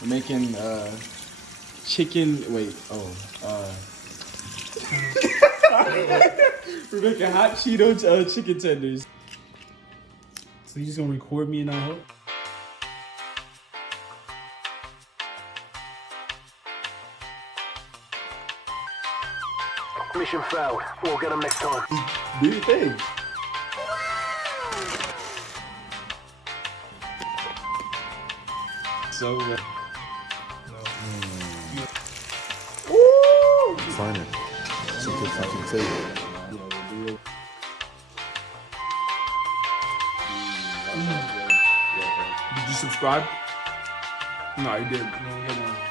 We're making chicken. Wait. We're making hot Cheeto chicken tenders. So you just gonna record me and I hope? Mission failed. We'll get them next time. Do your thing. So. Woo! Sign it. Something fucking say it. Did you subscribe? No, you didn't.